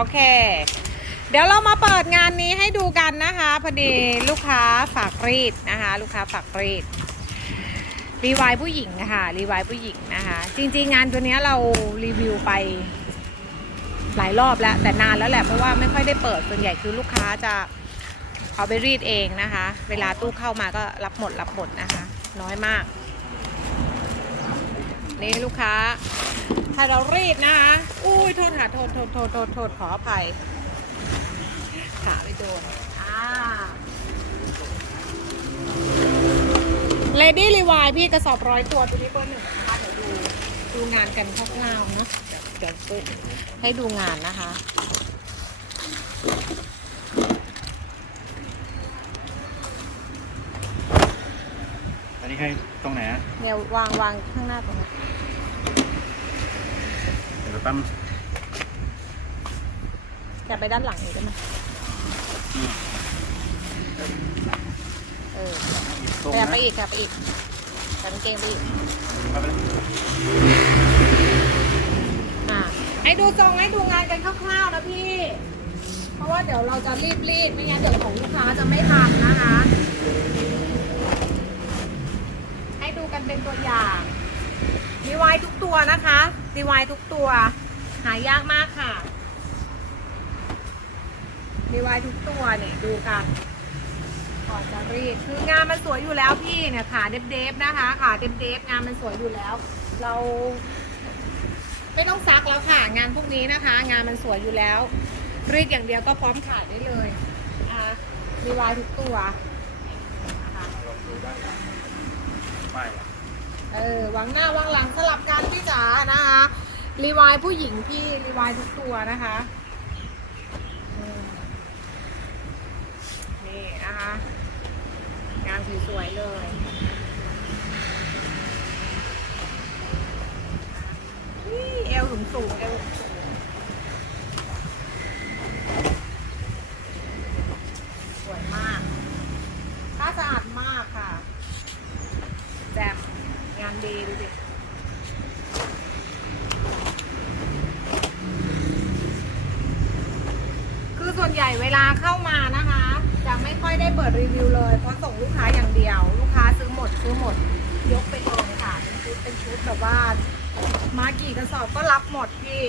โอเค เดี๋ยวเรามาเปิดงานนี้ให้ดูกันนะคะ พอดีลูกค้าฝากรีดนะคะ ลูกค้าฝากรีดรีวายผู้หญิงนะคะรีวายผู้หญิงนะคะ จริงๆ งานตัวนี้เรารีวิวไปหลายรอบแล้ว แต่นานแล้วแหละเพราะว่าไม่ค่อยได้เปิดส่วนใหญ่คือลูกค้าจะเอาไปรีดเองนะคะ เวลาตู้เข้ามาก็รับหมดรับหมดนะคะ น้อยมาก นี่ลูกค้า ถ้าเรารีดนะคะ อุ้ยโทษค่ะโทษโทษโทษโทษโทษขออภัยขาไม่โดนอ่าเลดี้รีวายพี่กระสอบร้อยตัวตัวนี้เบอร์หนึ่งนะคะเดี๋ยวดูดูงานกันคร่าวๆเนาะเดี๋ยวเดี๋ยวปุ๊บให้ดูงานนะคะอันนี้ให้ตรงไหนอะเนี่ยวางวางข้างหน้าตรงนี้เดี๋ ยวตั้มแกะไปด้านหลังนี้ได้ไหมเออตรงแกะนะไปอีกแกะไปอีกแกะกางเกงไปอีก เอาไปเลยอะให้ดูทรงให้ดูงานกันคร่าวๆนะพี่ เพราะว่าเดี๋ยวเราจะรีบรีบๆไม่งั้นเดี๋ยวของลูกค้าจะไม่ทันนะคะ ให้ดูกันเป็นตัวอย่างดี วายทุกตัวนะคะดีวายทุกตัว หายากมากค่ะดีวายทุกตัวเนี่ยดูกันก่อนจะรีดคืองานมันสวยอยู่แล้วพี่เนี่ยขาเดฟๆนะคะขาเดฟๆงานมันสวยอยู่แล้ว เรา ไม่ต้องซักแล้วค่ะ งานพวกนี้นะคะ งานมันสวยอยู่แล้ว รีดอย่างเดียวก็พร้อมขายได้เลยอะมีวายทุกตัวนะคะลองดูด้านหลังไม่ เออวางหน้าวางหลังสลับกันพี่จ๋านะคะรีวายผู้หญิงพี่รีวายทุกตัวนะคะนี่นะคะงานสวยๆเลยนี่เอวสูงสูงๆเอวสูงสวยมากผ้าสะอาดมากค่ะแจ่ม งานดีดูดิคือส่วนใหญ่เวลาเข้ามานะคะ จะไม่ค่อยได้เปิดรีวิวเลย เพราะส่งลูกค้าอย่างเดียว ลูกค้าซื้อหมดซื้อหมด ยกไปเลยค่ะเป็นชุดเป็นชุดแบบว่ามากี่กระสอบก็รับหมดพี่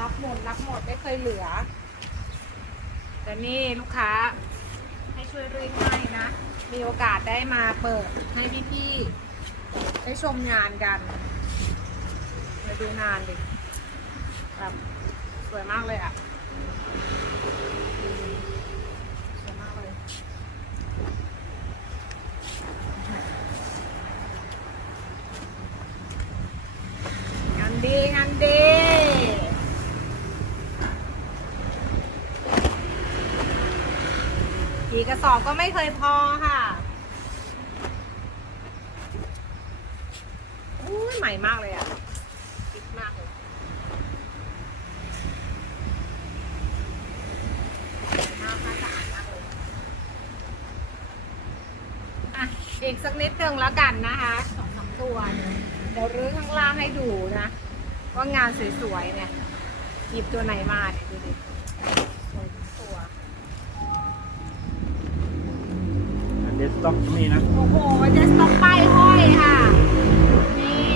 รับหมดรับหมดไม่เคยเหลือ แต่นี่ลูกค้าให้ช่วยรีดให้นะ มีโอกาสได้มาเปิดให้พี่ๆ ได้ชมงานกันมาดูงานดิแบบสวยมากเลยอะ่ะสวยมากเลยงานดีงานดีกี่กระสอบก็ไม่เคยพอค่ะ อุ้ย ใหม่มากเลยอะฟิตมากเลยสวยมากค่ะสะอาดมากเลยอะอีกสักนิดนึงแล้วกันนะคะสองสามตัวเนี่ยเดี๋ยวรื้อข้างล่างให้ดูนะว่างานสวยๆเนี่ยหยิบตัวไหนมาเนี่ยดูดิสวยทุกตัวอันเดสต็อกนี่นะ โอ้โหเจสต้องป้ายห้อยค่ะ นี่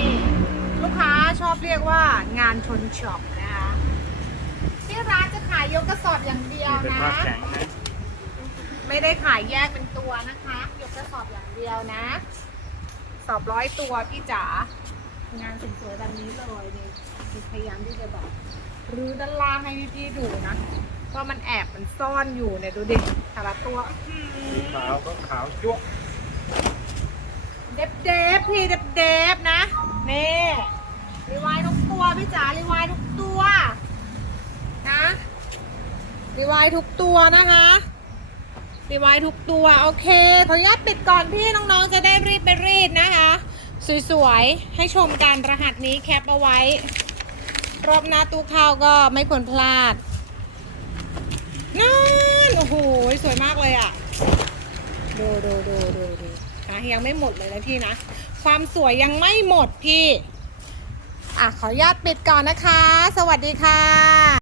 ลูกค้าชอบเรียก ว่างานชนช็อปนะคะที่ร้านจะขายยกกระสอบอย่างเดียวนี่เป็นนะ ผ้าแข็งนะไม่ได้ขายแยกเป็นตัวนะคะ ยกกระสอบอย่างเดียวนะ สอบร้อยตัวพี่จ๋างานสวยๆแบบนี้เลยนี่คือพยายามที่จะแบบรื้อด้านล่างให้พี่ๆดูนะว่ามันแอบมันซ่อนอยู่เนี่ยดูดิแต่ละตัวอื้อหือขาวก็ขาวจั๊วะเดฟเดฟพี่เดฟเดฟ พี่จ๋ารีวายทุกตัวนะรีวายทุกตัวนะคะรีวายทุกตัว โอเค ขออนุญาตปิดก่อนพี่น้องๆ จะได้รีบไปรีดนะคะ สวยๆ ให้ชมการรหัสนี้แคปเอาไว้ รอบหน้าตู้ข้าวก็ไม่ควรพลาดนั่นโอ้โห สวยมากเลยอะ ดูดูดูดูดูนะยังไม่หมดเลยนะพี่นะ ความสวยยังไม่หมดพี่ อะขออนุญาตปิดก่อนนะคะ สวัสดีค่ะ